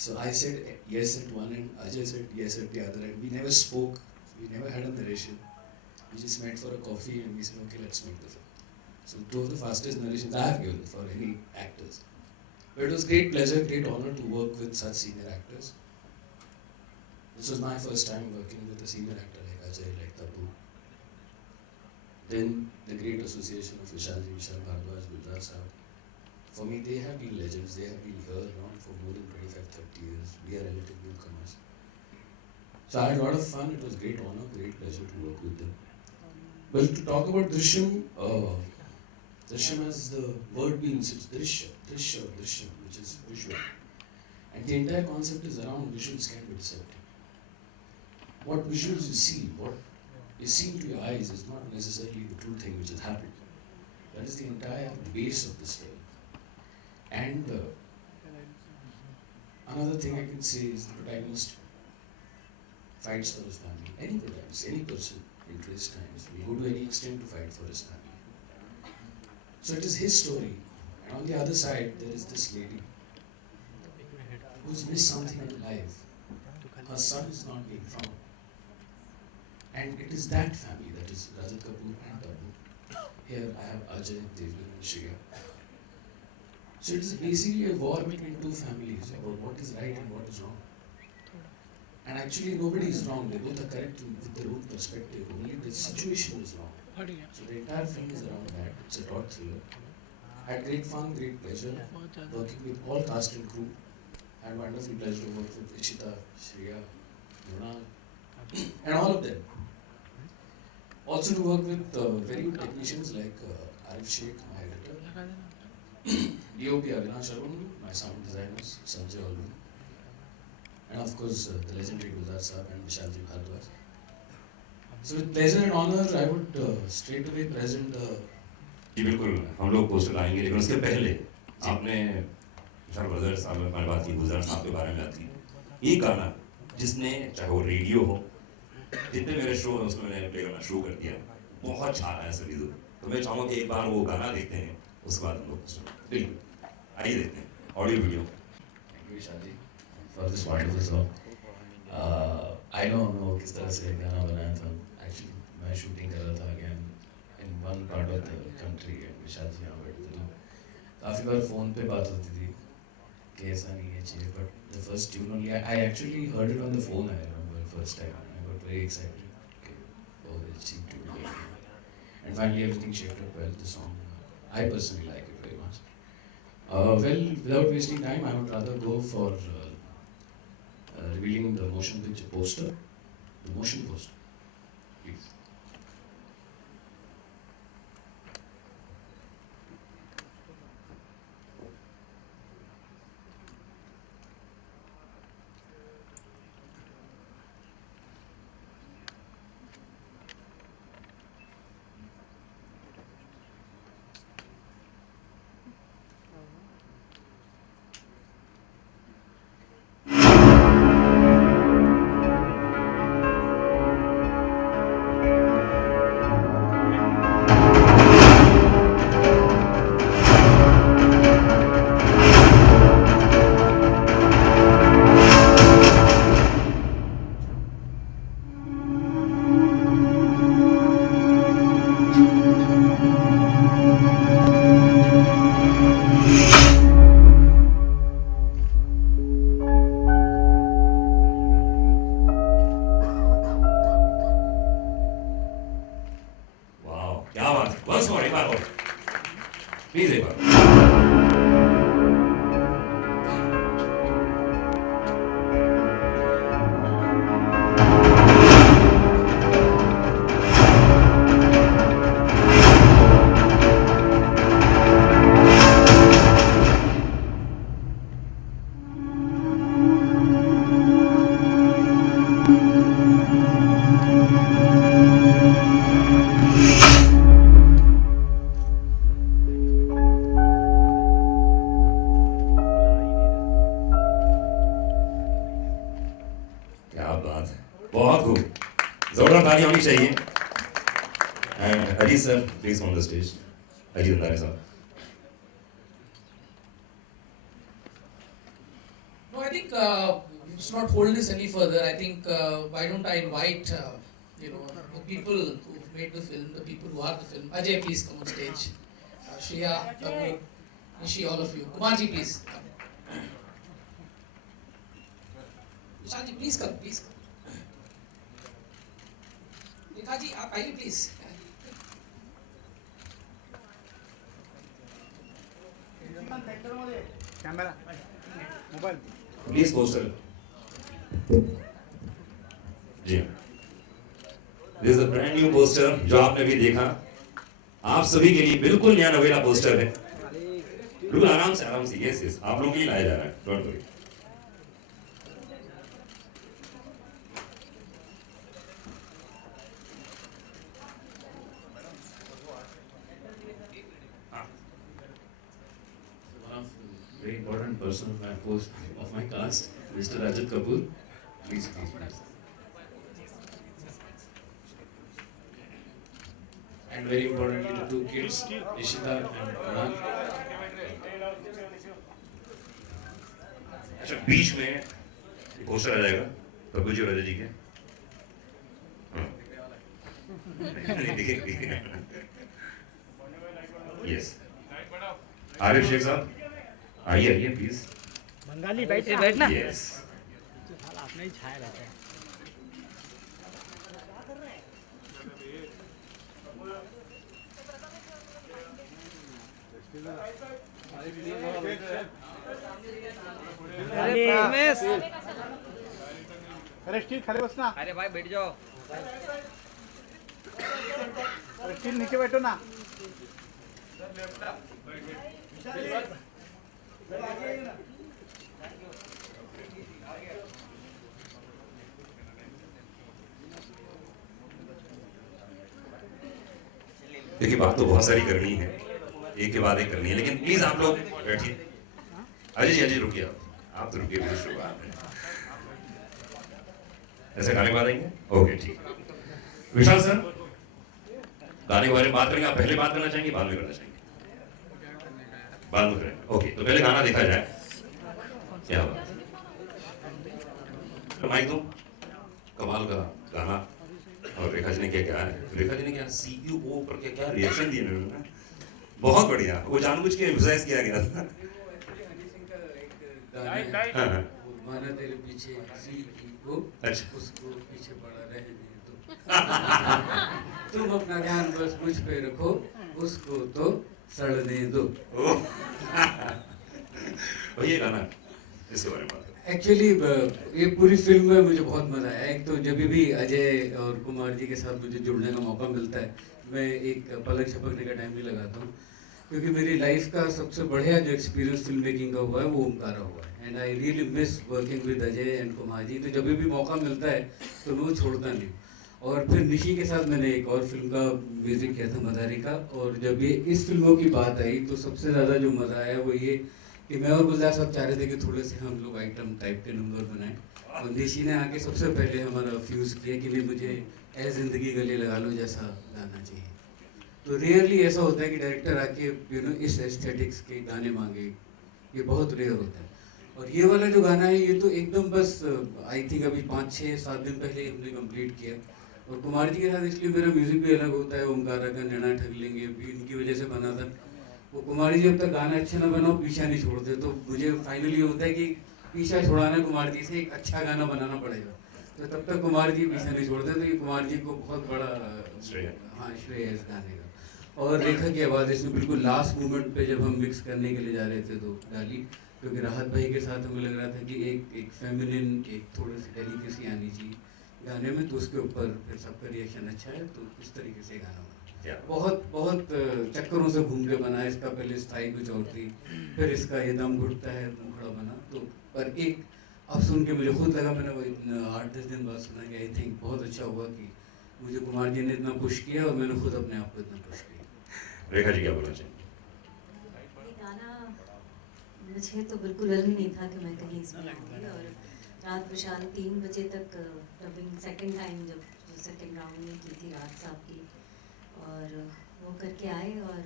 So I said yes at one end, Ajay said yes at the other end. We never spoke, we never had a narration. We just met for a coffee and we said, okay, let's make the film. So two of the fastest narrations I have given for any actors. But it was great pleasure, great honor to work with such senior actors. This was my first time working with a senior actor like Ajay, like Tabu. Then the great association of Vishalji, Vishal Bhardwaj, Gulzar Saab. For me, they have been legends. They have been here now for more than 25, 30 years. We are relative newcomers. So I had a lot of fun. It was great honor, great pleasure to work with them. Well, to talk about Drishyam, Drishyam as the word means, it's Drishyam, which is visual. And the entire concept is around visuals can be deceptive. What visuals you see, what is seen to your eyes is not necessarily the true thing which has happened. That is the entire base of this film. And another thing I can say is the protagonist fights for his family. Any protagonist, any person in today's times will go to any extent to fight for his family. So it is his story. And on the other side, there is this lady who's missed something in life. Her son is not being found. And it is that family, that is Rajat Kapoor and Tabu. Here I have Ajay, Devgan and Shreya. So it is basically a war between two families about what is right and what is wrong. And actually nobody is wrong, they both are correct with their own perspective, only the situation is wrong. So the entire film is around that, it's a taut thriller. I had great fun, great pleasure working with all cast and crew. I had wonderful pleasure to work with Ishita, Shreya, Mrunal, and all of them. Also to work with very good technicians like Arif Sheikh, my editor, DOP Avinash Arun, my sound designers, Sanjay Alvin, and of course the legendary Gulzar Saab and Vishalji Bhardwaj. So with pleasure and honor, I would straight away present. जी बिल्कुल हम लोग poster लाएंगे लेकिन उसके पहले आपने विशाल brother साहब में हमारी बात की गुलजार साहब के बारे में बात की ये गाना जिसने चाहे वो रेडियो हो जितने मेरे शो हैं उसमें मैंने प्ले करना शुरू कर दिया बहुत छा रहा है सभी दूर तो मैं चाहूँगा कि एक बार वो गाना देखते हैं उसके बाद हम लोग बिल्कुल आइए देखते हैं audio video Vishal ji for this wonderful song. I know किस तरह से गाना बनाया था. Actually मैं shooting कर रहा था again in one part of the country and विशाल जी यहाँ बैठे थे. काफी बार phone पे बात होती थी कि ऐसा नहीं है चाहिए. But the first tune only I actually heard it on the phone. I remember first time. I got very excited. Okay, oh, it seemed to be working. And finally everything shaped up well. The song I personally like it very much. Well, without wasting time, I would rather go for revealing the motion picture poster, the motion poster, please. क्या बात है बस एक बार और please एक बार क्या बात है बहुत खूब जोरदार ताली होनी चाहिए and Ajit sir please on the stage Ajit Andhare साहब बहुत ही think let's not hold this any further. I think why don't I invite the people who've made the film, the people who are the film. Ajay, please come on stage. Shreya, Tabu, Nishi, all of you. Kumarji, please. Vishalji, please come, please come. Rekhaji, आप आइए please. Camera mobile please poster जी this is a brand new poster जो आपने भी देखा आप सभी के लिए बिल्कुल नया नवेला पोस्टर है बिल्कुल आराम से यस यस आप लोगों के लिए लाया जा रहा है don't worry Very important person of my cast, Mr. Rajat Kapoor. Please, please, please. And very importantly, the two kids, Ishita and Pran. अच्छा बीच में पोस्टर आ जाएगा प्रभु जी और राजा जी के यस आरिफ शेख साहब आइए आइए प्लीज बंगाली बैठना यस आपने ही छाया रहता है अरे स्टील खड़े बसना अरे भाई बैठ जाओ अरे स्टील नीचे बैठो ना देखिए बात तो बहुत सारी करनी है एक के बाद एक करनी है लेकिन प्लीज आप लोग बैठिए अजय जी रुकिए आप तो रुकिए प्लीज शुरुआत में ऐसे गाने के बाद आएंगे ओके ठीक विशाल सर गाने के बारे में बात करेंगे आप पहले बात करना चाहेंगे बाद में करना चाहेंगे बाद में करेंगे ओके तो पहले गाना देखा जाए क्या बात तो माइक दो कमाल का गाना और रेखा जी ने क्या है रेखा जी ने क्या सीईओ पर क्या रिएक्शन दिए उन्होंने बहुत बढ़िया वो जानबूझ के एम्फसाइज किया गया था माना तेरे पीछे सीईओ अच्छा उसको पीछे पड़ा रहने दो तुम अपना ध्यान बस मुझ पे रखो उसको तो सड़ने दो ये गाना इसके बारे में बात एक्चुअली ये पूरी फिल्म में मुझे बहुत मजा आया एक तो जब भी अजय और कुमार जी के साथ मुझे जुड़ने का मौका मिलता है मैं एक पलक झपकने का टाइम भी लगाता हूँ क्योंकि मेरी लाइफ का सबसे बढ़िया जो एक्सपीरियंस फिल्म मेकिंग का हुआ है वो ओमकारा हुआ है and I really miss working with Ajay and Kumar ji तो जब भी मौका मिलता है तो मैं वो छोड़ता नहीं और फिर निशी के साथ मैंने एक और फिल्म का म्यूजिक किया था मदारी का और जब ये इस फिल्मों की बात आई तो सबसे ज़्यादा जो मज़ा आया वो ये कि मैं और गुलजार साहब चाह रहे थे कि थोड़े से हम लोग आइटम टाइप के नंबर बनाएं और निशी ने आके सबसे पहले हमारा फ्यूज़ किया कि नहीं मुझे ए ज़िंदगी गले लगा लो जैसा गाना चाहिए तो रेयरली ऐसा होता है कि डायरेक्टर आके इस एस्थेटिक्स के गाने मांगे ये बहुत रेयर होता है और ये वाला जो गाना है ये तो एकदम बस आई थिंक अभी 5-6-7 दिन पहले हमने कंप्लीट किया और कुमार जी के साथ इसलिए मेरा म्यूजिक भी अलग होता है ओमकारा का नैना ठग लेंगे भी इनकी वजह से बना था वो कुमार जी जब तक गाना अच्छा ना बनाओ पीछा नहीं छोड़ते तो मुझे फाइनली होता है कि पीछा छुड़ाना कुमार जी से एक अच्छा गाना बनाना पड़ेगा तो तब तक कुमार जी पीछा नहीं छोड़ते तो ये कुमार जी को बहुत बड़ा हाँ श्रेय है इस गाने का और रेखा की आवाज़ इसमें बिल्कुल लास्ट मोमेंट पे जब हम मिक्स करने के लिए जा रहे थे तो डाली क्योंकि राहत भाई के साथ हमें लग रहा था कि एक फेमिनिन एक थोड़ी सी डेलिकेसी आनी चाहिए गाने में तो उसके ऊपर फिर सबका रिएक्शन अच्छा है तो इस तरीके से गाना बना बहुत बहुत चक्करों से घूम के बना इसका पहले स्थाई कुछ और थी फिर इसका ये दम घुटता है मुखड़ा बना तो पर एक अब सुन के मुझे खुद लगा मैंने वो 8-10 दिन बाद सुना कि आई थिंक बहुत अच्छा हुआ कि मुझे कुमार जी ने इतना पुश किया और मैंने खुद अपने आप को इतना पुश किया रेखा जी क्या बोलना चाहिए ये गाना मुझे तो बिल्कुल अलग नहीं था कि मैं कहीं इसमें आऊँगी और रात प्रशांत 3 बजे तक डबिंग सेकंड टाइम जब सेकंड राउंड में की थी रात साहब की और वो करके आए और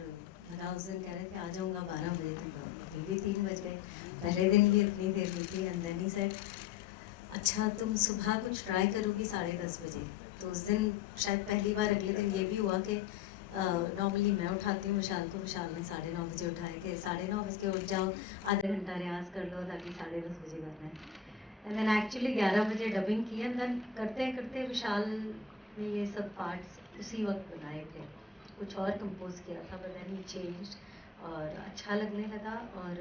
लगा उस दिन कह रहे थे आ जाऊँगा 12 बजे तक, अभी भी 3 बज गए, पहले दिन भी इतनी देर हुई थी। एंड देन ही सेड अच्छा तुम सुबह कुछ ट्राई करोगी 10:30 बजे। तो उस दिन शायद पहली बार अगले दिन ये भी हुआ कि नॉर्मली मैं उठाती हूँ विशाल को, विशाल ने 9:30 बजे उठाए कि 9:30 बज के उठ जाओ, आधा घंटा रियाज कर लो ताकि 10:30 बजे करना है। एंड देन एक्चुअली 11 बजे डबिंग की एंड देन करते करते विशाल ने ये सब पार्ट्स उसी वक्त बनाए थे, कुछ और कंपोज किया था बट देन ही चेंज और अच्छा लगने लगा। और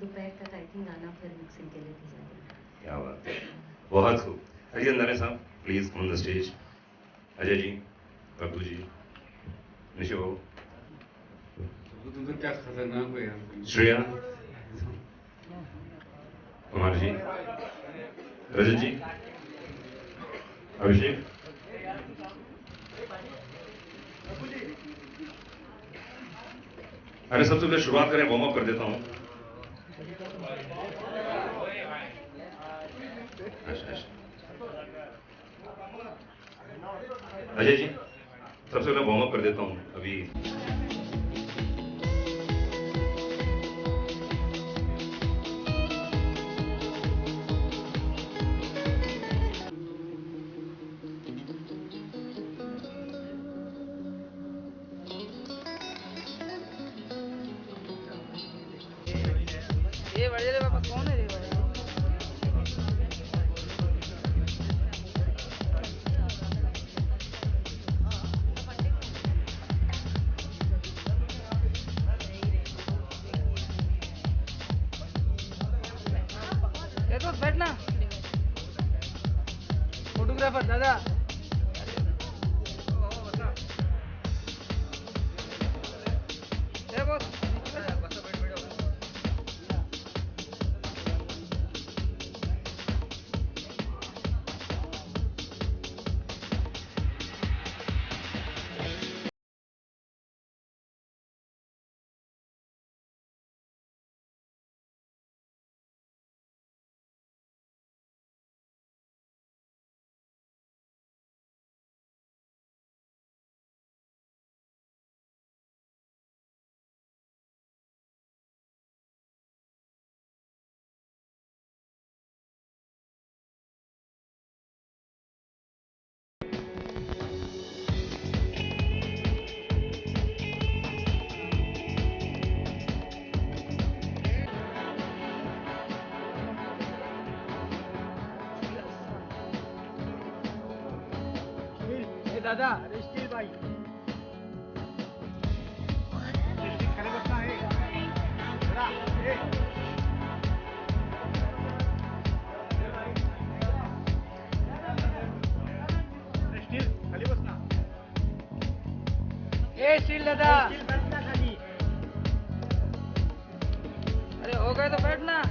दोपहर तक आई थिंक गाना फिर मिक्सिंग के लिए भेजा गया। क्या बात है, बहुत खूब। अजय अंधारे साहब please on the stage. Ajay ji, Prabhu ji, Nisho, तुम तो क्या खतरनाक हो यार। श्रेया, कुमार जी, रजत जी, अभिषेक, अरे सबसे पहले शुरुआत करें, वार्म अप कर देता हूं। अजय जी, सबसे पहले वार्म अप कर देता हूं अभी। ये बड़े बाबा कौन है रे भाई? ये तो बैठना फोटोग्राफर दादा। ये बॉस दादा स्टील बाई खाली बसना आहे जरा, स्टील खाली बसना, स्टील दादा। स्टील बसना खाली। अरे हो गए तो बैठना।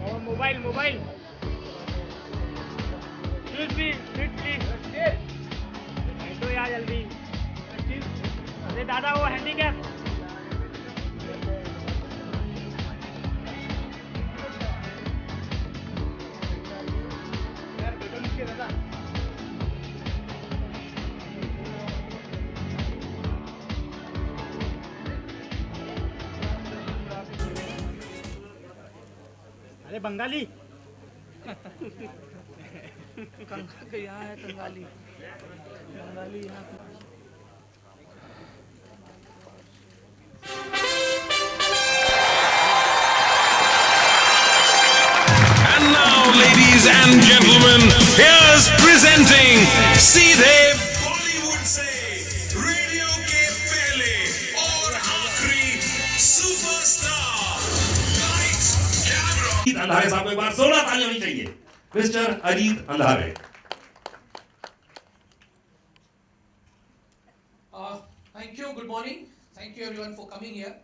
और मोबाइल मोबाइल प्लीज तो यार जल्दी। अरे दादा वो हैंडीकैप दादा। अरे बंगाली यहाँ है कंगाली, कंगाली यहाँ। And now, ladies and gentlemen, here's presenting सीधे बॉलीवुड से रेडियो के पहले और आखिरी superstar. Lights, camera. Ajit Andhare साहब को एक बार 16 ताली होनी चाहिए। Mister Ajit Andhare. Thank you, good morning. Thank you everyone for coming here.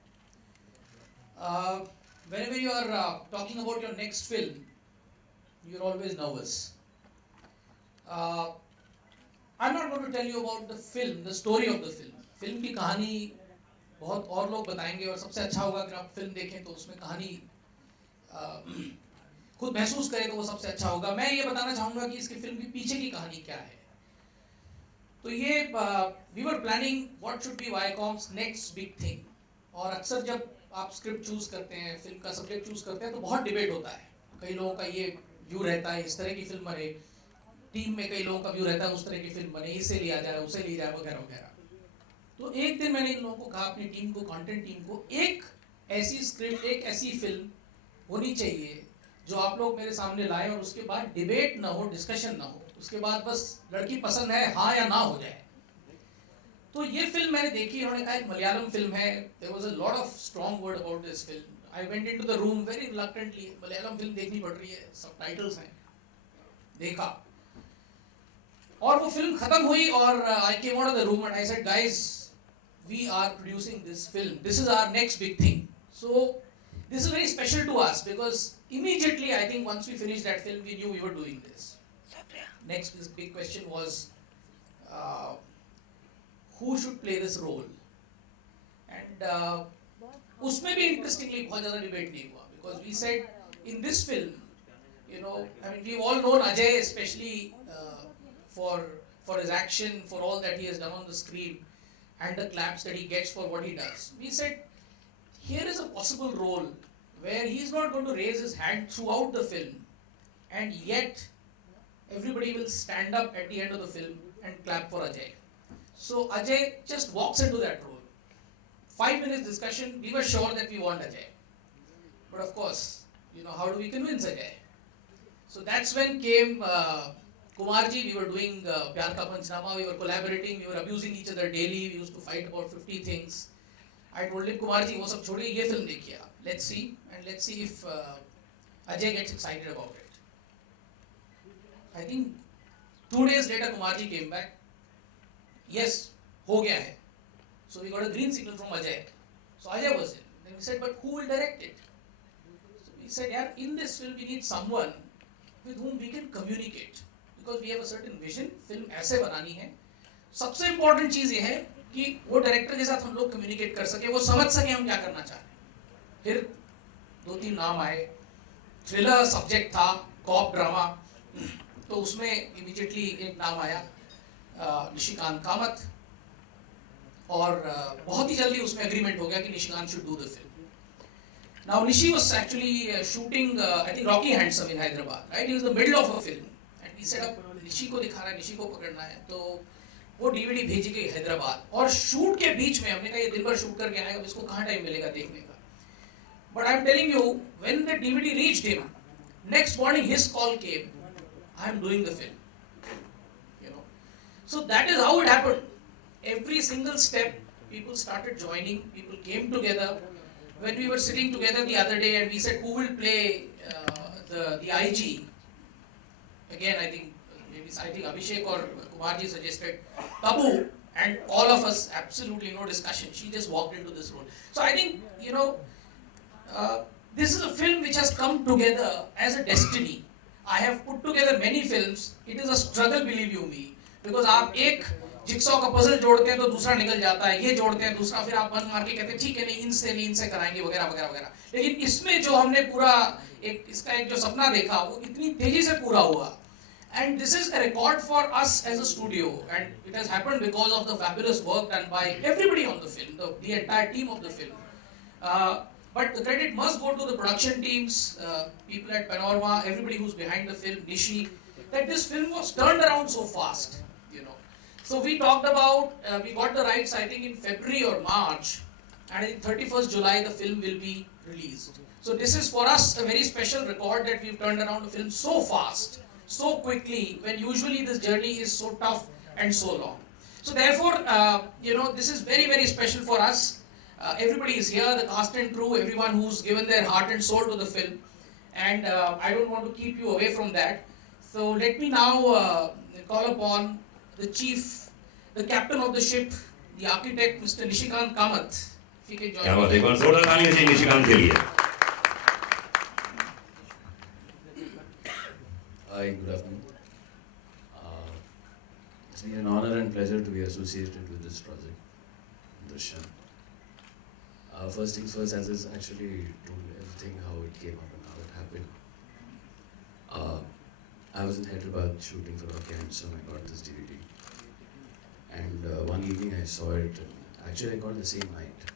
Whenever you are talking about your next film, you're always nervous. I'm not going to tell you about the film, the story of the film. Film की कहानी बहुत और लोग बताएंगे और सबसे अच्छा होगा अगर आप फिल्म देखें तो उसमें कहानी खुद महसूस करें तो वो सबसे अच्छा होगा. मैं ये बताना चाहूँगा कि इसकी फिल्म की पीछे की कहानी क्या है. तो ये we were planning what should be Viacom's next big thing. और अक्सर जब आप स्क्रिप्ट चूज करते हैं, फिल्म का सब्जेक्ट चूज करते हैं तो बहुत डिबेट होता है. कई लोगों का ये व्यू रहता है इस तरह की फिल्म बने, टीम में कई लोगों का व्यू रहता है उस तरह की फिल्म बने, इसे लिया जाए उसे लिया जाए वगैरह वगैरह. तो एक दिन मैंने इन लोगों को कहा, अपनी टीम को, कंटेंट टीम को, एक ऐसी स्क्रिप्ट, एक ऐसी फिल्म होनी चाहिए जो आप लोग मेरे सामने लाए और उसके बाद डिबेट ना हो, डिस्कशन ना हो, उसके बाद बस लड़की पसंद है हाँ या ना हो जाए. तो ये फिल्म मैंने देखी. उन्होंने कहा एक मलयालम फिल्म है. There was a lot of strong word about this film. I went into the room very reluctantly. Malayalam film देखनी पड़ रही है, सबटाइटल्स हैं. देखा और वो फिल्म खत्म हुई और I came out of the room and I said guys, we are producing this film. This is our next big thing. So this is very special to us because immediately I think once we finished that film we knew we were doing this. Next this big question was who should play this role, and उसमें भी interestingly बहुत ज़्यादा debate नहीं हुआ because we said in this film, you know, I mean we've all known Ajay especially for his action, for all that he has done on the screen and the claps that he gets for what he does. We said here is a possible role where he is not going to raise his hand throughout the film and yet everybody will stand up at the end of the film and clap for Ajay. So Ajay just walks into that role. 5 minutes discussion, we were sure that we want Ajay. But of course, you know, how do we convince Ajay? So that's when came Kumarji. We were doing Pyar Ka Panchnama, we were collaborating, we were abusing each other daily, we used to fight about 50 things. I told him, Kumarji, वो सब छोड़िए, ये film देखिए आप. Let's see, and let's see if Ajay gets excited about it. I think 2 days later, Kumarji came back. Yes, हो गया है. So we got a green signal from Ajay. So Ajay was in. Then we said, but who will direct it? So we said, यार, in this film we need someone with whom we can communicate because we have a certain vision. Film ऐसे बनानी है. सबसे important चीज़ ये है कि वो director के साथ हम लोग कम्युनिकेट कर सके, वो समझ सके हम क्या करना चाह रहे हैं. फिर 2-3 नाम आए. थ्रिलर सब्जेक्ट था, कॉप ड्रामा, तो उसमें इमीडिएटली एक नाम आया निशिकांत कामत. और बहुत ही जल्दी उसमें एग्रीमेंट हो गया कि Nishikant should do the film. Now Nishi was actually shooting I think Rocky Handsome in Hyderabad, right. He was the middle of a film and we said अब निशी को दिखाना है, निशी को पकड़ना है. तो वो डीवीडी भेजी गई हैदराबाद और शूट के बीच में हमने कहा ये दिन भर शूट करके आएगा, इसको कहाँ टाइम मिलेगा देखने का. But I am telling you, when the DVD reached him, next morning his call came, I am doing the film. You know, so that is how it happened. Every single step, people started joining, people came together. When we were sitting together the other day and we said who will play the IG, again I think Abhishek or Kumarji suggested Tabu, and all of us, absolutely no discussion, she just walked into this role. So I think, you know, this is a film which has come together as a destiny. I have put together many films. It is a struggle, believe you me, because आप एक jigsaw का puzzle जोड़ते हैं तो दूसरा निकल जाता है, ये जोड़ते हैं दूसरा, फिर आप बंद मार के कहते हैं ठीक है नहीं इनसे कराएंगे वगैरह वगैरह वगैरह. लेकिन इसमें जो हमने पूरा इसका एक जो सपना देखा वो इतनी तेजी से पूरा हुआ. And this is a record for us as a studio, and it has happened because of the fabulous work done by everybody on the film, the entire team of the film. But the credit must go to the production teams, people at Panorama, everybody who's behind the film, Nishi, that this film was turned around so fast. So we talked about, we got the rights I think in February or March, and in 31st July the film will be released. So this is for us a very special record that we've turned around the film so fast, so quickly, when usually this journey is so tough and so long. So therefore, you know, this is very, very special for us. Everybody is here, the cast and crew, everyone who's given their heart and soul to the film, and I don't want to keep you away from that. So let me now call upon the chief, the captain of the ship, the architect, Mr. Nishikant Kamath, If you can join क्या बात है, me. एक बार जोरदार तालियां चाहिए निशिकांत के लिए। Hi, good afternoon. It's been an honor and pleasure to be associated with this project, Drishyam. First things first, as is actually told everything how it came up and how it happened. I was in Hyderabad shooting for Rocky and so I got this DVD. And one evening I saw it, and actually I got it the same night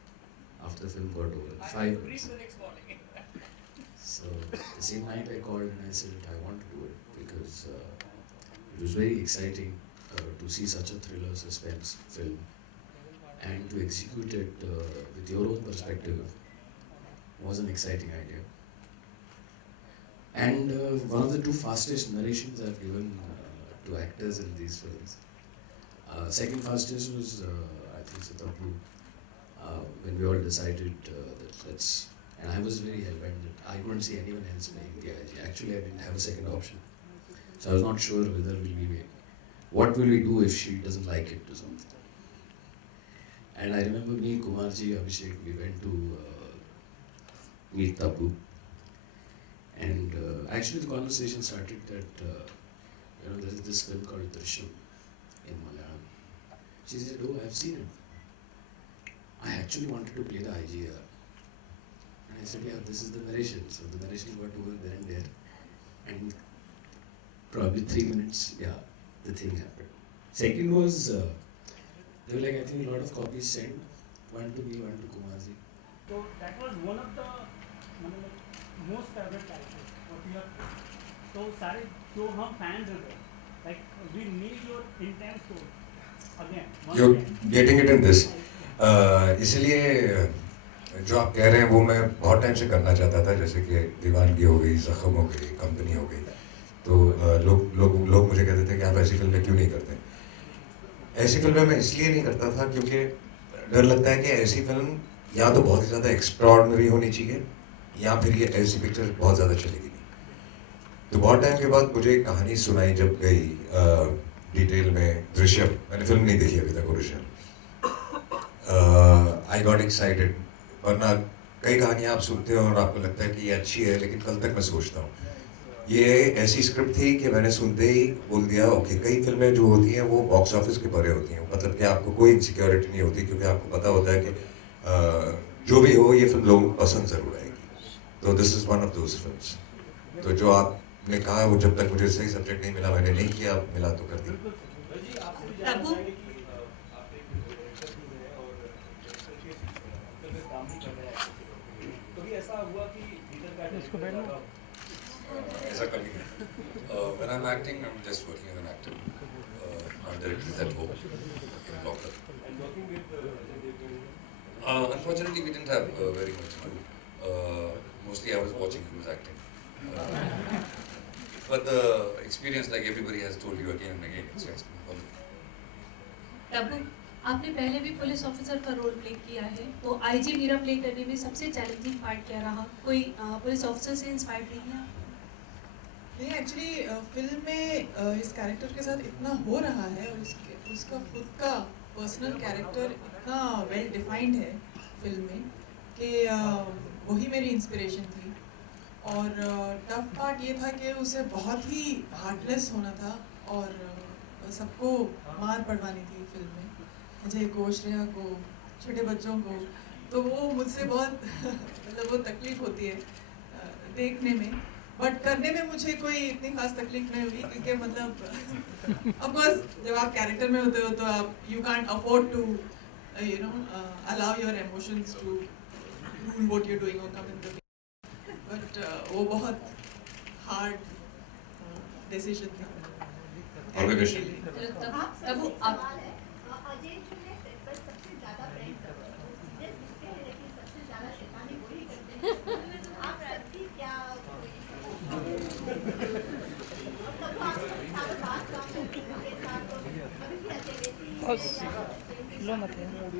after the film got over. 5 minutes. So the same night I called and I said I want to do it because it was very exciting to see such a thriller suspense film and to execute it with your own perspective was an exciting idea. And one of the 2 fastest narrations I've given to actors in these films. Second fastest was I think Sitapu when we all decided that let's. And I was very hell-bent that I couldn't see anyone else playing the IG. Actually, I didn't have a second option. So I was not sure whether what will we do if she doesn't like it or something. And I remember me, Kumarji, Abhishek, we went to meet Tabu. And actually the conversation started that, there is this film called Drishyam in Malayalam. She said, oh, I've seen it. I actually wanted to play the IGR. And I said, yeah, this is the narration. So the narration got over there and there. And probably 3 minutes, yeah, the thing happened. Second was, they were like, I think a lot of copies sent. One to me, one to Kumarji. So that was one of the most favorite characters what you have played. So सारे जो हम fans हैं, like we need your intense soul again. You're getting it in this. इसलिए जो आप कह रहे हैं वो मैं बहुत टाइम से करना चाहता था, जैसे कि दीवानगी हो गई, जख्म हो गई, कंपनी हो गई, तो लोग मुझे कहते थे कि आप ऐसी फिल्में क्यों नहीं करते। ऐसी फिल्में मैं इसलिए नहीं करता था क्योंकि डर लगता है कि ऐसी फिल्म या तो बहुत ही ज़्यादा एक्स्ट्राऑर्डिनरी होनी चाहिए या फिर ये ऐसी पिक्चर बहुत ज़्यादा चलेगी नहीं। तो बहुत टाइम के बाद मुझे एक कहानी सुनाई जब गई डिटेल में, दृश्यम, मैंने फिल्म नहीं देखी अभी तक ओरिजिनल। आई गॉट एक्साइटेड, वरना कई कहानियाँ आप सुनते हो और आपको लगता है कि ये अच्छी है, लेकिन कल तक मैं सोचता हूँ। ये ऐसी स्क्रिप्ट थी कि मैंने सुनते ही बोल दिया ओके। कई फिल्में जो होती हैं वो बॉक्स ऑफिस के परे होती हैं, मतलब कि आपको कोई इनसिक्योरिटी नहीं होती क्योंकि आपको पता होता है कि जो भी हो ये फिल्म लोगों को पसंद ज़रूर आएगी। तो this is one of those films. तो जो आपने कहा वो जब तक मुझे सही सब्जेक्ट नहीं मिला मैंने नहीं किया, मिला तो कर दी। ऐसा कभी नहीं। When I'm acting, I'm just working as an actor. My director is at home in locker. Unfortunately, we didn't have very much to do. Mostly, I was watching who was acting. But the experience, like everybody has told you again and again, it's wonderful. तब आपने पहले भी police officer का role play किया है, तो IG Meera play करने में सबसे चैलेंजिंग पार्ट क्या रहा? कोई पुलिस ऑफिसर से इंस्पायर्ड रही है? नहीं, एक्चुअली फिल्म में इस कैरेक्टर के साथ इतना हो रहा है और उसका खुद का पर्सनल कैरेक्टर इतना वेल डिफाइंड है फिल्म में कि वही मेरी इंस्पिरेशन थी। और टफ पार्ट ये था कि उसे बहुत ही हार्टलेस होना था और सबको मार पड़वानी थी फिल्म में, अजय को, श्रेया को, छोटे बच्चों को। तो वो मुझसे बहुत मतलब वो तकलीफ होती है देखने में, बट करने में मुझे कोई इतनी खास तकलीफ नहीं हुई क्योंकि मतलब ऑफ कोर्स जब आप कैरेक्टर में होते हो तो आप you can't afford to allow your emotions to rule what you are doing और कम इन द वे, बट वो बहुत हार्ड डिसीजन था। और भी क्वेश्चन? तब आप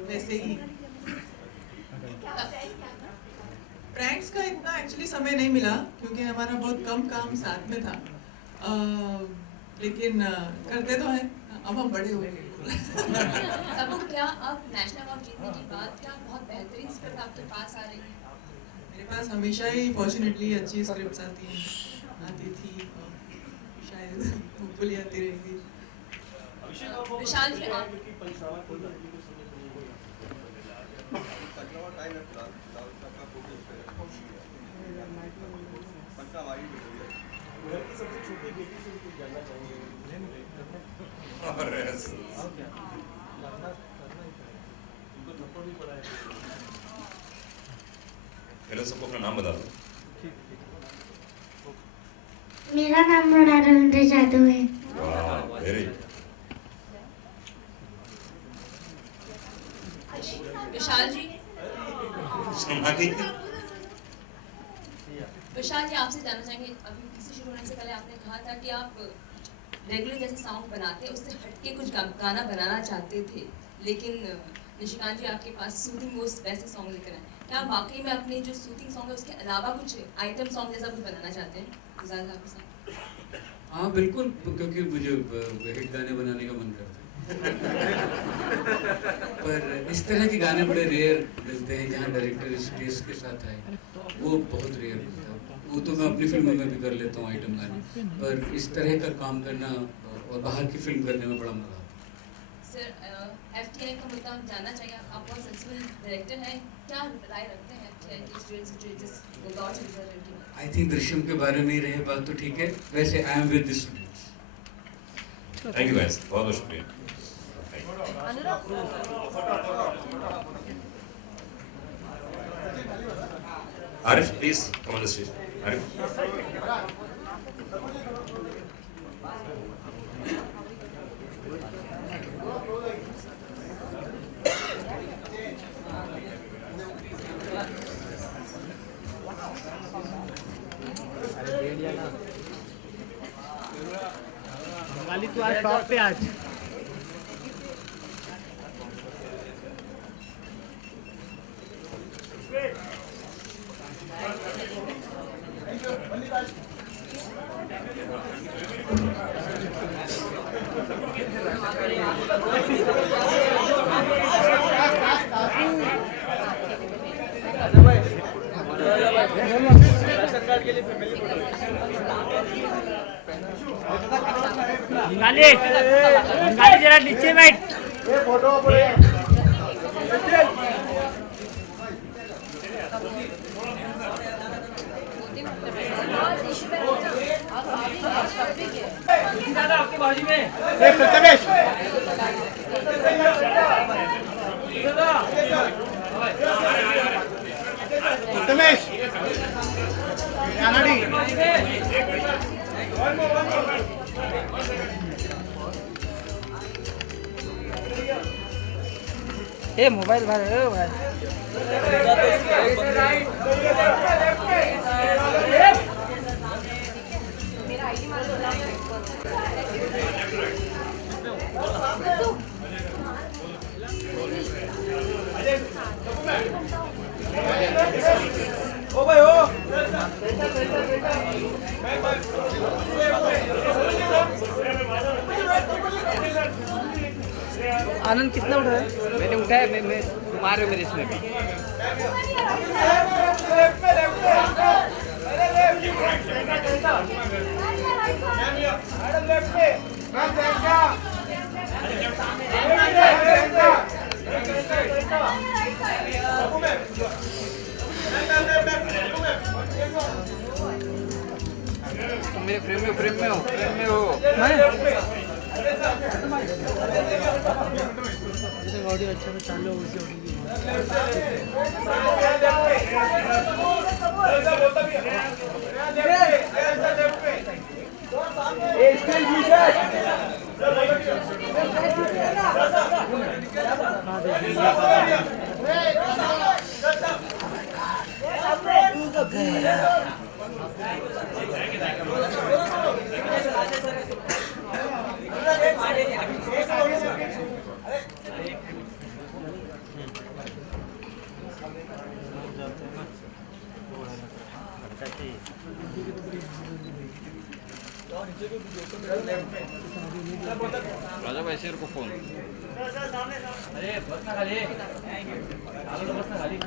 वैसे ही प्रैंक्स का इतना एक्चुअली समय नहीं मिला क्योंकि हमारा बहुत कम काम साथ में था, लेकिन करते तो हैं, अब हम बड़े हो गए। तब क्या अब नेशनल अवार्ड जीतने के बाद क्या बहुत बेहतरीन स्क्रिप्ट आपके पास आ रही है? मेरे पास हमेशा ही फॉर्चुनेटली अच्छी स्क्रिप्ट्स आती थी, शायद होपफुली आती रहेगी। विशाल जी आप पहले सबको अपना नाम बता दो। मेरा नाम मृणाल रविंद्र जादव है। वाह, वेरी। विशाल जी विशाल जी आपसे जानना चाहेंगे, अभी किसी शुरू होने से पहले आपने कहा था कि आप रेगुलर जैसे सॉन्ग बनाते हैं उससे हटके कुछ गाना बनाना चाहते थे, लेकिन निशिकांत जी आपके पास सूथिंग वो वैसे सॉन्ग लेकर आए। क्या आप वाकई में अपने जो सूथिंग सॉन्ग है उसके अलावा कुछ आइटम सॉन्ग जैसा कुछ बनाना चाहते हैं गुलजार साहब के साथ? हाँ बिल्कुल, क्योंकि मुझे हिट गाने बनाने का मन करता है। पर इस तरह के गाने बड़े रेयर मिलते हैं जहाँ डायरेक्टर इस टेस्ट के साथ आए, वो बहुत रेयर मिलता है। वो तो मैं अपनी फिल्मों में भी कर लेता हूँ आइटम गाने, पर इस तरह का काम करना और बाहर की फिल्म करने में बड़ा मजा आता है। सर FTI का मुद्दा हम जानना चाहिए, आप बहुत सेंसिबल डायरेक्टर हैं, क्या राय रखते हैं FTI के स्टूडेंट्स जो दौर से गुजर रहे हैं? आई थिंक दृश्यम के बारे में ही रहे बात तो ठीक है, वैसे I am with the students. Thank you guys, बहुत बहुत शुक्रिया। Arif please come on the stage. Arif Bengali तो आज टॉप पे आज। बंगाली जरा नीचे बैठ। ए मोबाइल भाई ओ भाई ओ आनंद कितना उठाया? मैंने उठाया, मैं तुम्हारे मेरे इसमें भी। तुम मेरे फ्रेम में हो ऑडियो अच्छा में चालू हो राजा भाई शेर को फोन अरे बस ना खाली तो बस ना खाली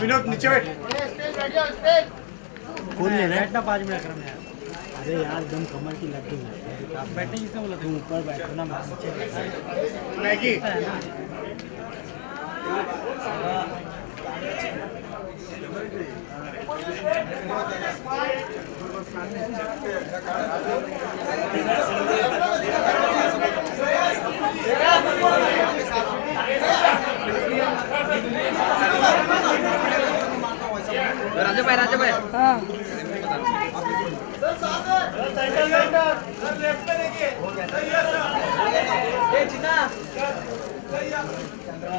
विनोद नीचे बैठ कौन ले रहा है ना 5 मिनट कर में अरे यार एकदम कमर की लग गई आप बैठने किसने बोला तुम ऊपर बैठो ना मैं नीचे मैगी राजा भाई हाँ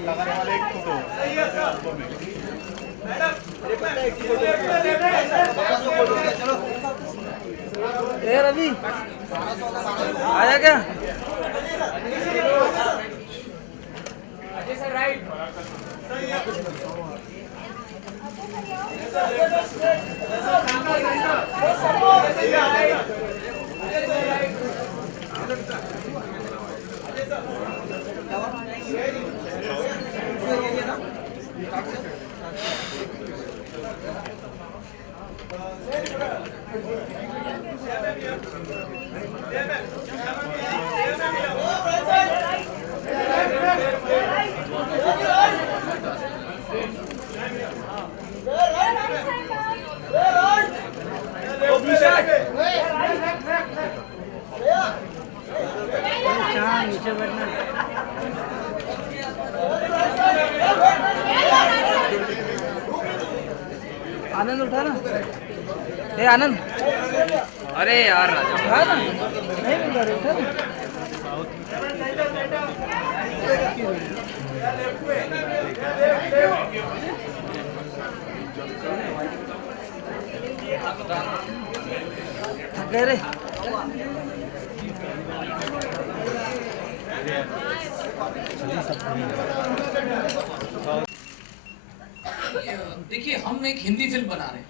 लगाने वाले एक फोटो ए रवि आया क्या नीचे बैठना आनंद उठा ना ए आनंद अरे यार राजा उठा ना नहीं मिल रहा उठा ना थक गए रे देखिए हम एक हिंदी फिल्म बना रहे हैं,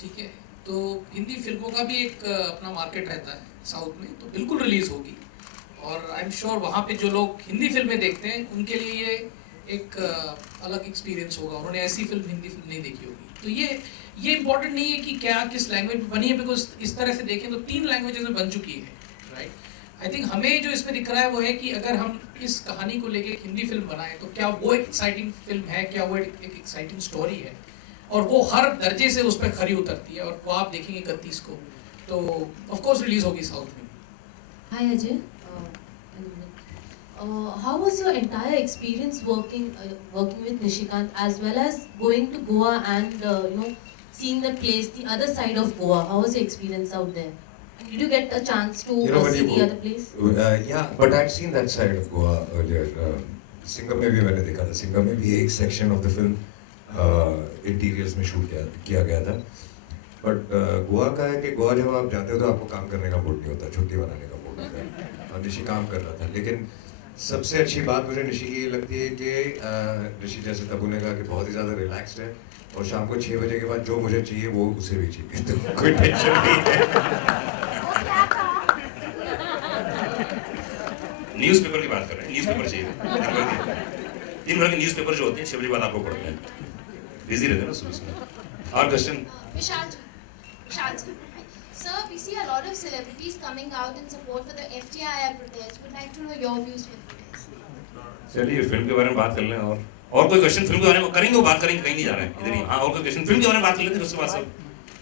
ठीक है, तो हिंदी फिल्मों का भी एक अपना मार्केट रहता है साउथ में, तो बिल्कुल रिलीज होगी और आई एम श्योर वहाँ पे जो लोग हिंदी फिल्में देखते हैं उनके लिए ये एक अलग एक्सपीरियंस होगा, उन्होंने ऐसी फिल्म हिंदी फिल्म नहीं देखी होगी। तो ये इम्पोर्टेंट नहीं है कि क्या किस लैंग्वेज में बनी है, बिकॉज इस तरह से देखें तो 3 लैंग्वेजेस में बन चुकी है, राइट। आई थिंक हमें जो इसमें दिख रहा है वो है कि अगर हम इस कहानी को लेके एक हिंदी फिल्म बनाएं तो क्या वो एक एक्साइटिंग फिल्म है, क्या वो एक एक्साइटिंग स्टोरी है और वो हर दर्जे से उस पर खरी उतरती है और वो आप देखेंगे 31 को, तो ऑफ कोर्स रिलीज होगी साउथ में। हाय Ajay, how was your entire experience working with Nishikant as well as going to Goa and seeing the place, the other side of Goa? How was your experience out there? Did you get a chance to see the other place? Yeah, but I'd seen that side of Goa earlier. Singam में भी मैंने देखा था, Singam में भी एक section of the film interiors में shoot किया गया था। बट गोवा का है कि गोवा जब आप जाते हो तो आपको काम करने का मूड नहीं होता, छुट्टी बनाने का मूड होता है, और निशी काम कर रहा था। लेकिन सबसे अच्छी बात मुझे निशी की ये लगती है कि निशी जैसे तबू ने कहा कि बहुत ही ज़्यादा रिलैक्स्ड है और शाम को 6 बजे के बाद जो मुझे चाहिए वो उसे भी चाहिए, तो कोई टेंशन नहीं है। न्यूज़पेपर की बात कर रहे हैं, न्यूज़पेपर चाहिए, दिन भर के न्यूज़पेपर जो होते हैं 6 बजे बाद आपको पढ़ते हैं, बिजी रहते हैं ना सुबह सुबह। और question Vishal ji, sir, we see a lot of celebrities coming out in support for the FTII protest. Would like to know your views for protest. चलिए फिल्म के बारे में बात कर लें। और कोई क्वेश्चन फिल्म के बारे में करेंगे, वो बात करेंगे, कहीं नहीं जा रहे हैं, इधर ही। हाँ, और कोई क्वेश्चन फिल्म के बारे में बात कर लेते हैं उसके बाद सब।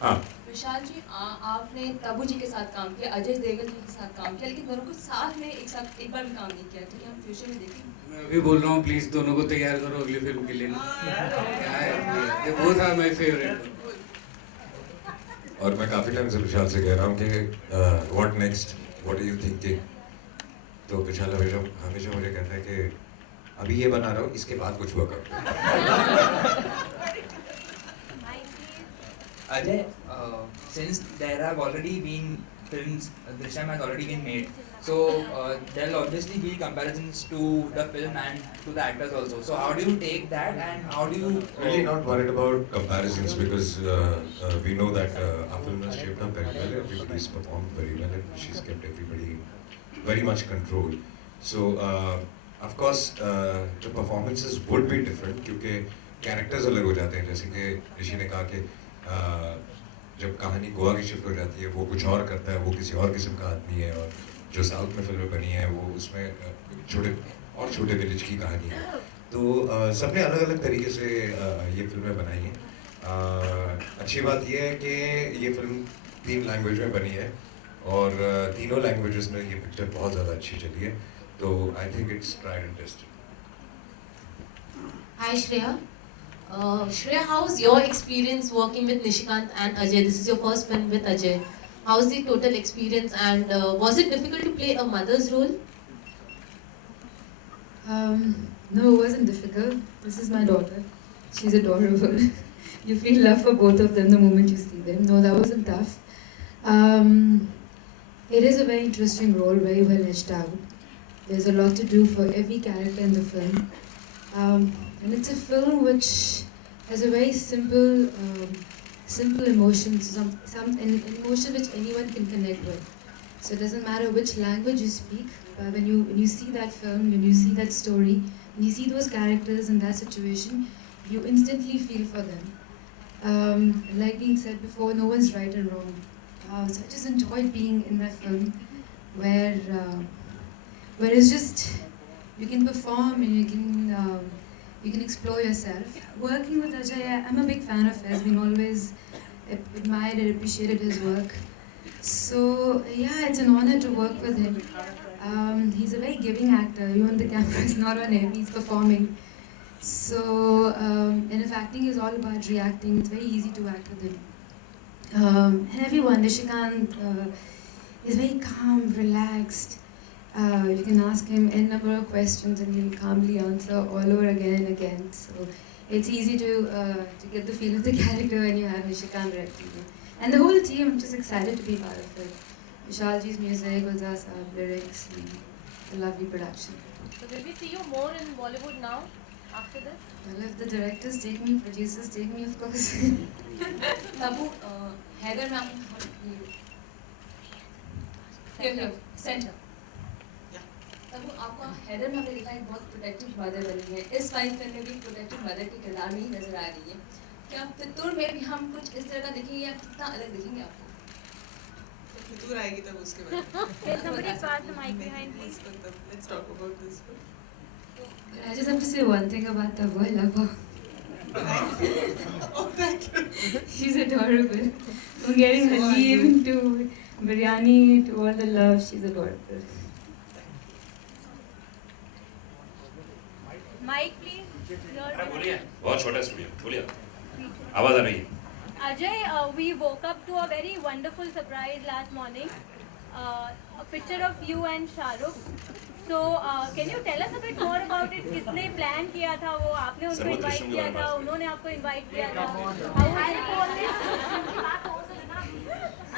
हाँ विशाल जी, आपने तब्बू जी के साथ काम किया, अजय देवगन जी के साथ काम किया, लेकिन दोनों को साथ में एक बार भी काम नहीं किया, तो क्या हम फ्यूचर में देखेंगे? मैं अभी बोल रहा हूँ, प्लीज दोनों को तैयार करो अगली फिल्म के लिए ना। क्या है, वो था माय फेवरेट। और मैं काफ़ी टाइम से विशाल से कह रहा हूँ कि what next, what are you thinking, तो विशाल हमेशा मुझे कहता है कि अभी ये बना रहा हूँ, इसके बाद कुछ हुआ कर। Ajay, since there have already been films, Drishyam has already been made, So there'll obviously be comparisons to the film and to the actors also. So how do you take that, and how do you Really not worried about comparisons because we know that our film has shaped up very well. Everybody's performed very well, and she's kept everybody very much controlled. So of course the performances would be different क्योंकि characters अलग हो जाते हैं. जैसे कि ऋषि ने कहा कि जब कहानी गोवा की शिफ्ट हो जाती है, वो कुछ और करता है, वो किसी और किस्म का आदमी है, और जो साउथ में फिल्में बनी है वो उसमें छोटे विलेज की कहानी है. तो सबने अलग अलग तरीके से ये फिल्में बनाई हैं. अच्छी बात ये है कि ये फिल्म 3 लैंग्वेज में बनी है और तीनों लैंग्वेजेस में ये पिक्चर बहुत ज़्यादा अच्छी चली है. तो I think it's tried and tested. Hi Shreya. Shreya, how's your experience working with Nishikant and Ajay? This is your first film with Ajay. How's the total experience, and was it difficult to play a mother's role? No, it wasn't difficult. This is my daughter. She's adorable. You feel love for both of them the moment you see them. No, that wasn't tough. It is a very interesting role, very well fleshed out. There's a lot to do for every character in the film. And it's a film which has a very simple emotions, some emotion which anyone can connect with. So it doesn't matter which language you speak, but when you see that film, when you see that story, when you see those characters in that situation, you instantly feel for them. Like being said before, no one's right and wrong. So I just enjoyed being in that film where it's just, you can perform and you can explore yourself. Working with Ajay, I'm a big fan of his. I've always admired and appreciated his work. So yeah, it's an honor to work with him. He's a very giving actor. Even the camera is not on him, he's performing. So, and if acting is all about reacting, it's very easy to act with him. And everyone, Nishikant is very calm, relaxed. You can ask him n number of questions and he'll calmly answer all over again and again. So it's easy to get the feel of the character when you have Nishikant directing you. And the whole team, I'm just excited to be part of it. Vishalji's music, Gulzar Saab, lyrics, and the lovely production. So will we see you more in Bollywood now, after this? Well, if the directors take me, producers take me, of course. Tabu, Heather ma'am, here, center. तब आपका हैदर में हमने देखा एक बहुत protective mother बनी है. इस फाइल फिल्म में भी प्रोटेक्टिव मदर के किरदार में ही नजर आ रही है. क्या फितूर में भी हम कुछ इस तरह का देखेंगे या कितना अलग देखेंगे आपको? फितूर आएगी तब उसके बाद. Let's talk about this. I just have to say one thing about Tabu. I love her. Oh, thank you. She's adorable. From getting Halim to biryani to all the love, she's adorable. Mike, please. बोलिए. बहुत छोटा studio. बोलिए. आवाज आ रही है. Ajay, we woke up to a very wonderful surprise last morning. A picture of you and Shah Rukh. So, can you tell us a bit more about it? किसने plan किया था वो? आपने उनको invite किया था? उन्होंने आपको invite किया था?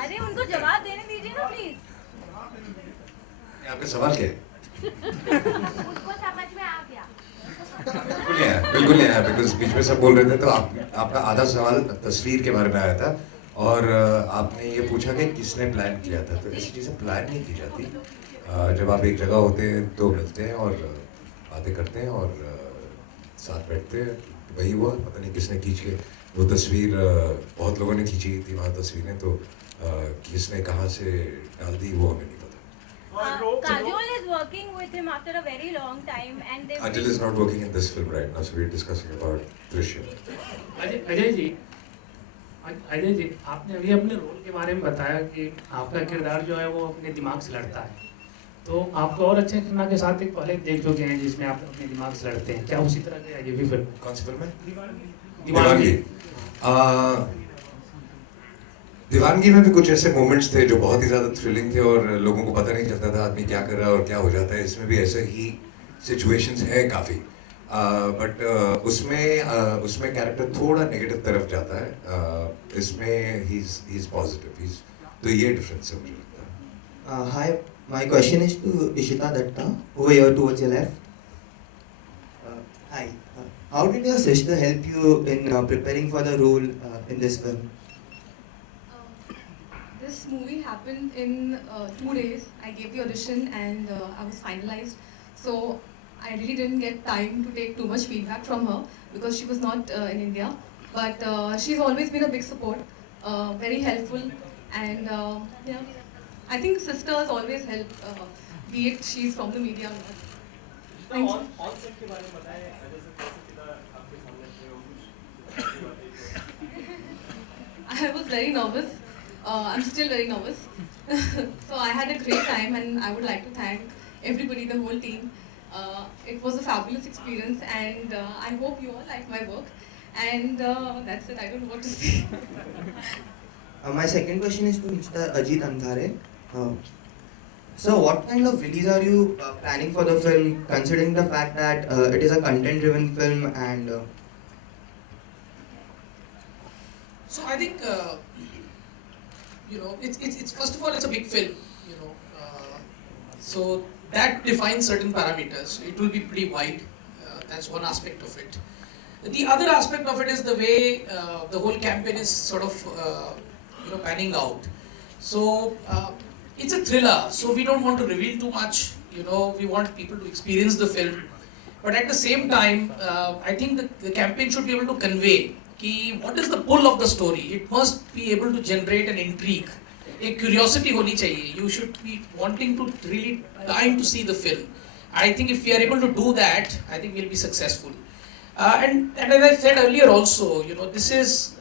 अरे उनको जवाब देने दीजिए ना please. आपका सवाल क्या है? उनको समझ में आ गया. बिल्कुल नहीं आया बिकॉज बीच में सब बोल रहे थे तो आपका आधा सवाल तस्वीर के बारे में आया था और आपने ये पूछा कि किसने प्लान किया था. तो ऐसी चीज़ें प्लान नहीं की जाती. जब आप एक जगह होते हैं तो मिलते हैं और बातें करते हैं और साथ बैठते हैं. वही हुआ. पता नहीं किसने खींच के वो तस्वीर, बहुत लोगों ने खींची थी वहाँ तस्वीरें, तो किसने कहाँ से डाल दी वो हमें नहीं पता. Kajol is working with him after a very long time, and they. Ajay is not working in this film right now, so we're discussing about Drishyam. Ajay ji, आपने अभी अपने रोल के बारे में बताया कि आपका किरदार जो है वो अपने दिमाग से लड़ता है. तो आपको और अच्छे खन्ना के साथ एक पहले देख चुके हैं जिसमें आप अपने दिमाग से लड़ते हैं. क्या उसी तरह का ये भी फिल्म? कौन सी फिल्म है? दीवानगी. दीवानगी में भी कुछ ऐसे मोमेंट्स थे जो बहुत ही ज़्यादा थ्रिलिंग थे और लोगों को पता नहीं चलता था आदमी क्या कर रहा है और क्या हो जाता है. इसमें भी ऐसे ही सिचुएशंस हैं काफ़ी, बट उसमें कैरेक्टर थोड़ा नेगेटिव तरफ जाता है. इसमें ही इज़ पॉजिटिव. तो ये डिफरेंस है मुझे लगता है. Hi, My question is to Ishita Datta, over here towards your left. Hi. How did your sister help you in preparing for the role in this film? This movie happened in 2 days. I gave the audition and I was finalized. So I really didn't get time to take too much feedback from her because she was not in India. But she's always been a big support, very helpful, and yeah, I think sisters always help, be it she's from the media or not. Thank you. I was very nervous. I'm still very nervous. So I had a great time and I would like to thank everybody, the whole team. It was a fabulous experience and I hope you all like my work. And that's it, I don't know what to say. My second question is to Mr. Ajit Andhare. So what kind of release are you planning for the film, considering the fact that it is a content-driven film and... So I think, you know, it's first of all, it's a big film, you know. So that defines certain parameters. It will be pretty wide. That's one aspect of it. The other aspect of it is the way the whole campaign is sort of, you know, panning out. So it's a thriller, so we don't want to reveal too much. You know, we want people to experience the film. But at the same time, I think the campaign should be able to convey what is the pull of the story. It must be able to generate an intrigue. A curiosity honi chahiye. You should be wanting to really dying to see the film. I think if we are able to do that, I think we'll be successful. And as I said earlier also, you know, this is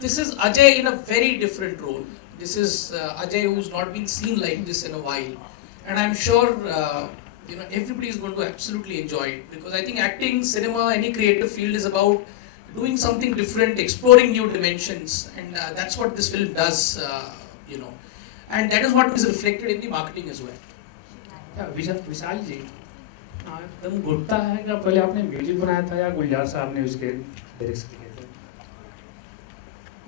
Ajay in a very different role. This is Ajay who's not been seen like this in a while. And I'm sure, you know, everybody is going to absolutely enjoy it. Because I think acting, cinema, any creative field is about doing something different, exploring new dimensions. And that's what this film does, you know. And that is what is reflected in the marketing as well. विशाल जी, एकदम घुटता है कि पहले आपने music बनाया था या गुलजार साहब ने उसके लिरिक्स किए थे?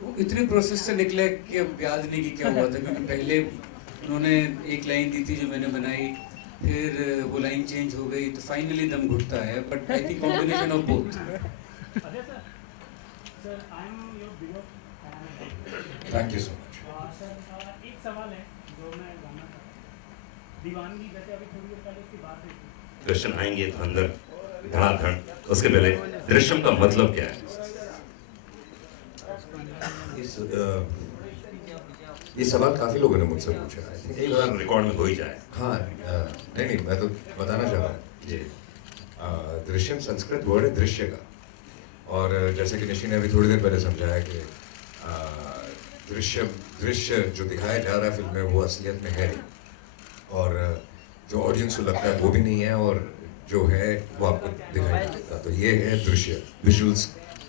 वो इतने प्रोसेस से निकले कि अब याद नहीं कि क्या हुआ था, क्योंकि पहले उन्होंने एक लाइन दी थी जो मैंने बनाई, फिर वो लाइन चेंज हो गई, तो फाइनली दम घुटता है. But I think combination of both. Thank you so much. एक सवाल है जो मैं जानना चाहता हूँ. दीवानगी, जैसे अभी थोड़ी देर पहले इसकी बात हुई थी. दृश्यम आएंगे तो अंदर धड़ाधड़, उसके पहले दृश्यम का मतलब क्या है? ये सवाल काफ़ी लोगों ने मुझसे पूछा है. एक बार रिकॉर्ड में हो ही जाए. हाँ, नहीं मैं तो बताना चाह रहा हूँ. जी, दृश्यम संस्कृत वर्ड है दृश्य का, और जैसे कि निशी ने अभी थोड़ी देर पहले समझाया कि दृश्य जो दिखाया जा रहा है फिल्म में वो असलियत में है नहीं, और जो ऑडियंस को लगता है वो भी नहीं है, और जो है वो आपको दिखाई नहीं देता. तो ये है दृश्य. विजुअल्स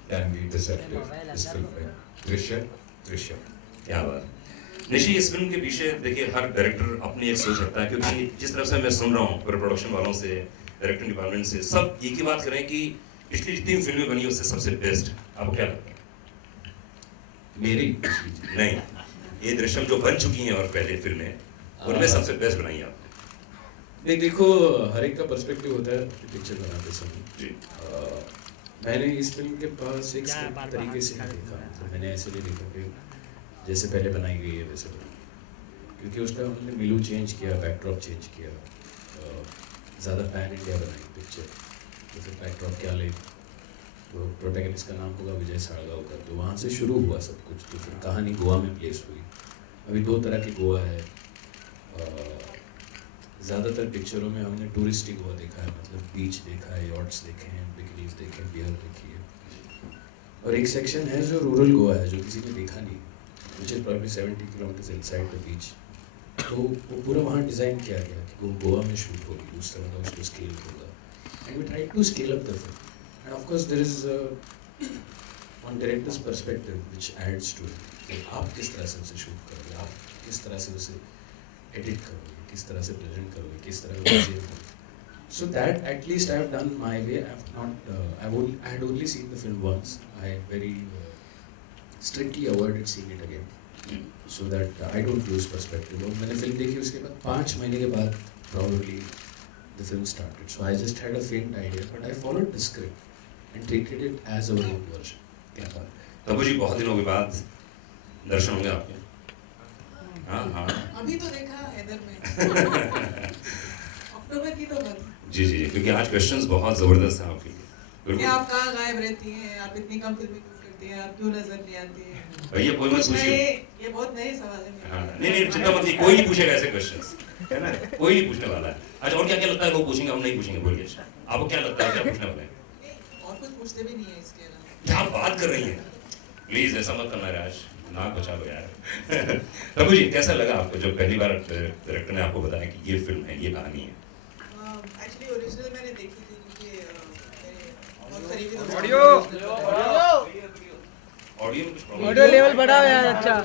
कैन बी डिसेप्टिव इस फिल्म में. दृश्य. क्या बात. निशी, इस फिल्म के पीछे देखिए हर डायरेक्टर अपनी एक सोच रखता है, क्योंकि जिस तरफ से मैं सुन रहा हूँ प्रोडक्शन वालों से, डायरेक्टिंग डिपार्टमेंट से, सब एक ही बात करें कि पिछली जितनी फिल्में बनी उससे सबसे बेस्ट. आपको क्या लगता है? मेरी नहीं, ये दृश्यम जो बन चुकी हैं और पहले फिल्में, उनमें सबसे बेस्ट बनाई आपने. नहीं, देखो हर एक का पर्सपेक्टिव होता है पिक्चर बनाते समय. जी, मैंने इस फिल्म के पास एक तरीके से नहीं देखा. मतलब मैंने ऐसे नहीं देखा कि जैसे पहले बनाई गई है वैसे बनी, क्योंकि उस टाइम हमने मिलू चेंज किया, बैकड्रॉप चेंज किया, ज़्यादा पैन इंडिया बनाई पिक्चर. तो फिर बैकड्रॉप क्या ले, तो प्रोटैगनिस्ट का नाम होगा विजय साड़गांवकर, तो वहाँ से शुरू हुआ सब कुछ. तो फिर कहानी गोवा में प्लेस हुई. अभी 2 तरह की गोवा है. ज़्यादातर पिक्चरों में हमने टूरिस्टी गोवा देखा है, मतलब बीच देखा है, यॉट्स देखे हैं, बिकनीज देखे हैं, बियर देखी है. और एक सेक्शन है जो रूरल गोवा है, जो किसी ने देखा नहीं, which is probably 70 kilometres inside the beach. तो वो पूरा वहाँ डिज़ाइन किया गया कि वो गोवा में शूट होगी, उस तरह का उसको स्केल होगा. And we try to scale up the film. And of course there is one director's perspective which adds to it. आप किस तरह से उसे शूट करोगे, आप किस तरह से उसे एडिट करोगे, किस तरह से प्रेजेंट करोगे, किस तरह से. So that at least I have done my way. I had only seen the film once. I very strictly avoided seeing it again. so that I don't lose perspective. और मैंने फिल्म देखी उसके बाद 5 महीने के बाद probably the film started. So I just had a faint idea, but I followed the script and treated it as our own version. क्या बात। तब्बू जी बहुत दिनों के बाद दर्शन होंगे आपके। हाँ हाँ। अभी तो देखा हैदर में। अक्टूबर की तो बात। जी जी, क्योंकि आज क्वेश्चंस बहुत ज़बरदस्त हैं आपके लिए। कि आप कहाँ गायब रहती हैं, आप इतनी कम फिल्में क्यों करती हैं, आप क्यों नजर नहीं आती हैं? भैया कोई मत पूछिए। ये बहुत नए सवाल है। हाँ, नहीं चिंता मत कीजिए, कोई नहीं पूछेगा ऐसे क्वेश्चंस, है ना? कोई नहीं पूछने वाला है। अच्छा और क्या क्या लगता है लोग पूछेंगे, हम नहीं पूछेंगे, बोलिए। आपको क्या लगता है क्या पूछने वाले हैं? और कुछ पूछते भी नहीं है इसके अलावा। क्या बात कर रही हैं? प्लीज ऐसा मत करना राज, नाक बचा लो यार। तब्बू जी कैसा लगा आपको जब पहली बार डायरेक्टर ने आपको बताया कि ये फिल्म है, ये कहानी है? एक्चुअली ओरिजिनल मैंने देखी थी क्योंकि बहुत करीबी दोस्त ऑडियो लेवल बढ़ाओ यार। अच्छा,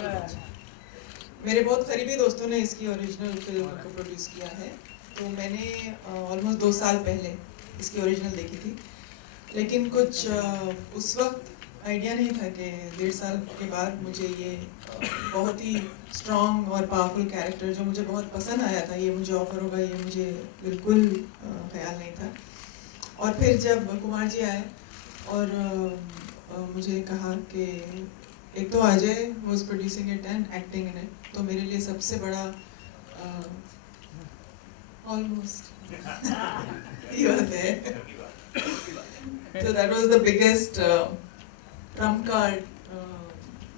मेरे बहुत करीबी दोस्तों ने इसकी ओरिजिनल फिल्म को प्रोड्यूस किया है, तो मैंने ऑलमोस्ट 2 साल पहले इसकी ओरिजिनल देखी थी, लेकिन कुछ उस वक्त आइडिया नहीं था कि 1.5 साल के बाद मुझे ये बहुत ही स्ट्रॉन्ग और पावरफुल कैरेक्टर जो मुझे बहुत पसंद आया था, ये मुझे ऑफर होगा, ये मुझे बिल्कुल ख्याल नहीं था। और फिर जब कुमार जी आए और मुझे कहा कि एक तो Ajay was producing it and acting in it, तो मेरे लिए सबसे बड़ा ऑलमोस्ट ये बात है। तो that was the biggest Trump card,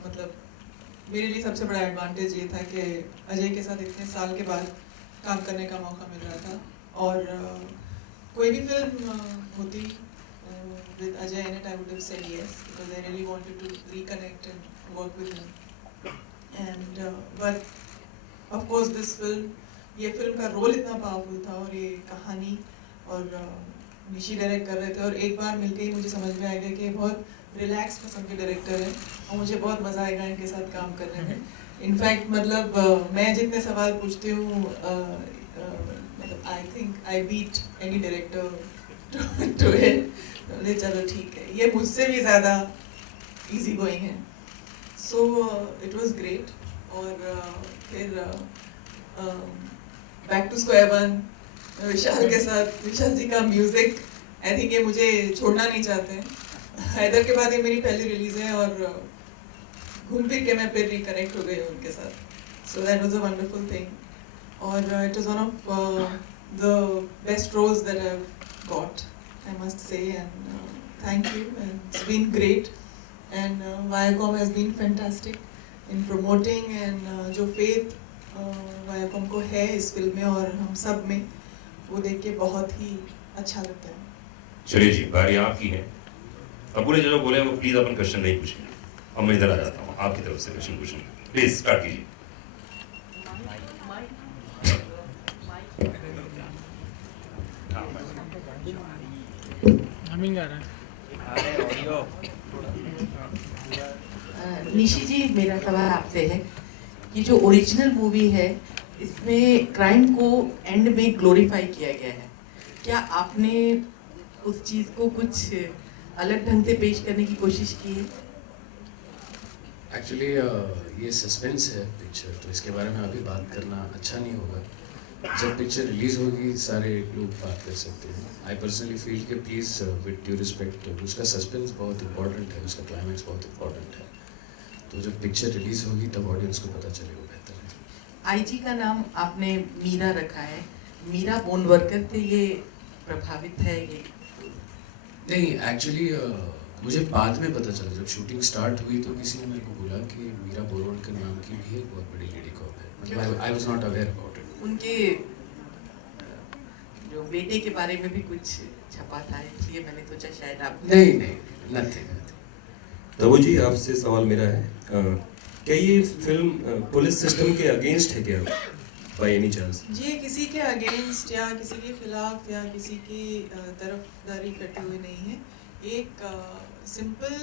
मतलब मेरे लिए सबसे बड़ा एडवांटेज ये था कि अजय के साथ इतने साल के बाद काम करने का मौका मिल रहा था, और कोई भी फिल्म होती with Ajay in it, I would have said yes because I really wanted to reconnect and work with him. And but of course this film, ये फिल्म का रोल इतना पावरफुल था और ये कहानी, और निशी डायरेक्ट कर रहे थे, और एक बार मिलके ही मुझे समझ में आ गया कि बहुत रिलैक्स किस्म के डायरेक्टर हैं और मुझे बहुत मज़ा आएगा इनके साथ काम करने में। इनफैक्ट मतलब मैं जितने सवाल पूछती हूँ, मतलब I think I beat any director to it. चलो ठीक है, ये मुझसे भी ज़्यादा इजी गोइंग है। So it was great. और फिर बैक टू स्क्वायर वन विशाल के साथ, विशाल जी का म्यूज़िक, आई थिंक ये मुझे छोड़ना नहीं चाहते हैं। हैदर के बाद ये मेरी पहली रिलीज़ है और घूम फिर के मैं फिर रिकनेक्ट हो गई हूँ उनके साथ। So that was a wonderful thing, और it was one of the best roles that I have got, I must say, and thank you, and it's been great, and Viacom has been fantastic in promoting, and जो faith Viacom को है इस film में और हम सब में, वो देख के बहुत ही अच्छा लगता है। चलिए जी, बारी आपकी है। अब पूरे जो बोले वो प्लीज अपन क्वेश्चन नहीं पूछेंगे, अब मैं इधर आ जाता हूँ, आपकी तरफ से क्वेश्चन पूछूंगा, प्लीज स्टार्ट कीजिए। हमिंग आ रहा है। निशी जी, मेरा सवाल आपसे है कि जो ओरिजिनल मूवी है इसमें क्राइम को एंड में ग्लोरीफाई किया गया है, क्या आपने उस चीज़ को कुछ अलग ढंग से पेश करने की कोशिश की है? एक्चुअली ये सस्पेंस है पिक्चर, तो इसके बारे में अभी बात करना अच्छा नहीं होगा। जब पिक्चर रिलीज होगी सारे लोग बात कर सकते हैं। आई पर्सनली फील कि प्लीज़ विद ड्यू रिस्पेक्ट, उसका सस्पेंस बहुत इंपॉर्टेंट है, उसका क्लाइमैक्स बहुत इंपॉर्टेंट है, तो जब पिक्चर रिलीज होगी तब ऑडियंस को पता चलेगा, बेहतर है। आईजी का नाम आपने मीरा रखा है, मीरा बोन वर्कर से ये प्रभावित है ये? नहीं, एक्चुअली मुझे बाद में पता चला, जब शूटिंग स्टार्ट हुई तो किसी ने मेरे को बोला कि मीरा बोरवणकर नाम की भी एक बहुत बड़ी लेडी कॉप है, मतलब I was not aware about it. उनके जो बेटे के बारे में भी कुछ छपा था, इसलिए मैंने सोचा शायद आप। नहीं नहीं, नथिंग। तब्बू जी, आपसे सवाल मेरा है, क्या ये फिल्म पुलिस सिस्टम के अगेंस्ट है क्या, बाय एनी चांस? जी, किसी के अगेंस्ट या किसी के खिलाफ या किसी की तरफदारी करते हुए नहीं है। एक सिंपल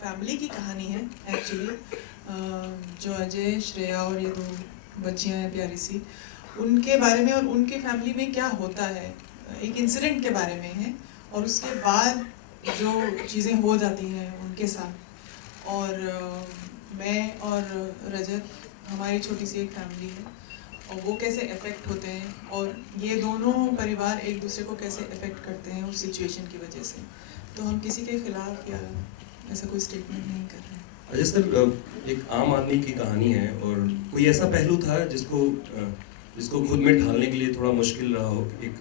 फैमिली की कहानी है एक्चुअली, जो अजय, श्रेया और ये 2 बच्चियां हैं प्यारी सी, उनके बारे में और उनके फैमिली में क्या होता है, एक इंसिडेंट के बारे में है, और उसके बाद जो चीज़ें हो जाती हैं उनके साथ, और मैं और रजत, हमारी छोटी सी एक फैमिली है, और वो कैसे अफेक्ट होते हैं और ये दोनों परिवार एक दूसरे को कैसे अफेक्ट करते हैं उस सिचुएशन की वजह से। तो हम किसी के खिलाफ या ऐसा कोई स्टेटमेंट नहीं कर रहे हैं। अजय सर, एक आम आदमी की कहानी है और कोई ऐसा पहलू था जिसको खुद में ढालने के लिए थोड़ा मुश्किल रहा हो, एक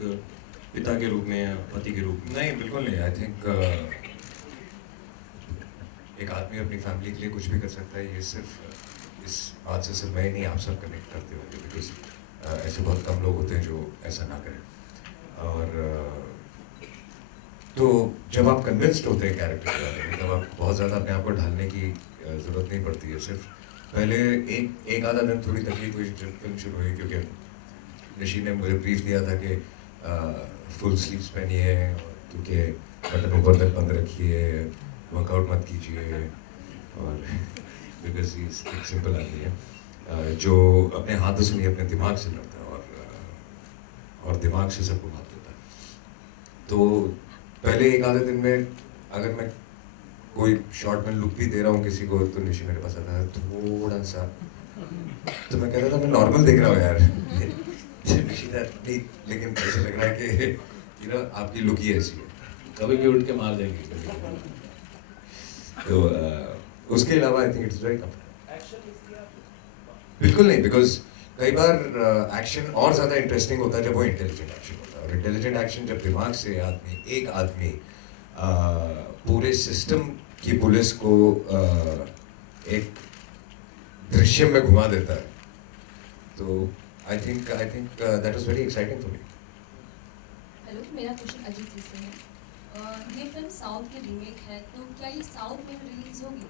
पिता के रूप में या पति के रूप में? नहीं, बिल्कुल नहीं। आई थिंक एक आदमी अपनी फैमिली के लिए कुछ भी कर सकता है। ये सिर्फ इस बात से सिर्फ मैं ही नहीं, आप सब कनेक्ट करते होंगे, बिकॉज ऐसे बहुत कम लोग होते हैं जो ऐसा ना करें। और तो जब आप कन्विंस्ड होते हैं कैरेक्टर के बारे में, तब आप बहुत ज़्यादा अपने आप को ढालने की ज़रूरत नहीं पड़ती है। सिर्फ पहले एक आधा दिन थोड़ी तकलीफ हुई जब फिल्म शुरू हुई, क्योंकि निशी ने मुझे ब्रीफ दिया था कि फुल स्लीव्स पहनिए, क्योंकि बटन ऊपर तक बंद रखिए, वर्कआउट मत कीजिए, और बिकॉज ही एक सिंपल आदमी है जो अपने हाथों से नहीं अपने दिमाग से लड़ता है और दिमाग से सबको बात देता है। तो पहले एक आधे दिन में अगर मैं कोई शॉर्ट में लुक भी दे रहा हूँ किसी को, तो निशी मेरे पास आता है थोड़ा सा, तो मैं कहता था मैं नॉर्मल देख रहा हूँ यार। निशी नहीं, लेकिन ऐसे लग रहा है कि आपकी लुक ही ऐसी है, कभी भी उठ के मार देंगे। तो उसके अलावा I think it's very comfortable. बिल्कुल नहीं, बिकॉज कई बार एक्शन और ज़्यादा इंटरेस्टिंग होता है जब वो इंटेलिजेंट एक्शन होता है, और इंटेलिजेंट एक्शन जब दिमाग से एक आदमी पूरे सिस्टम की पुलिस को एक दृश्य में घुमा देता है, तो I think that was very exciting for me. Hello, मेरा क्वेश्चन अजीत जी से है। ये फिल्म साउथ की रीमेक है, तो क्या ये साउथ में रिलीज होगी?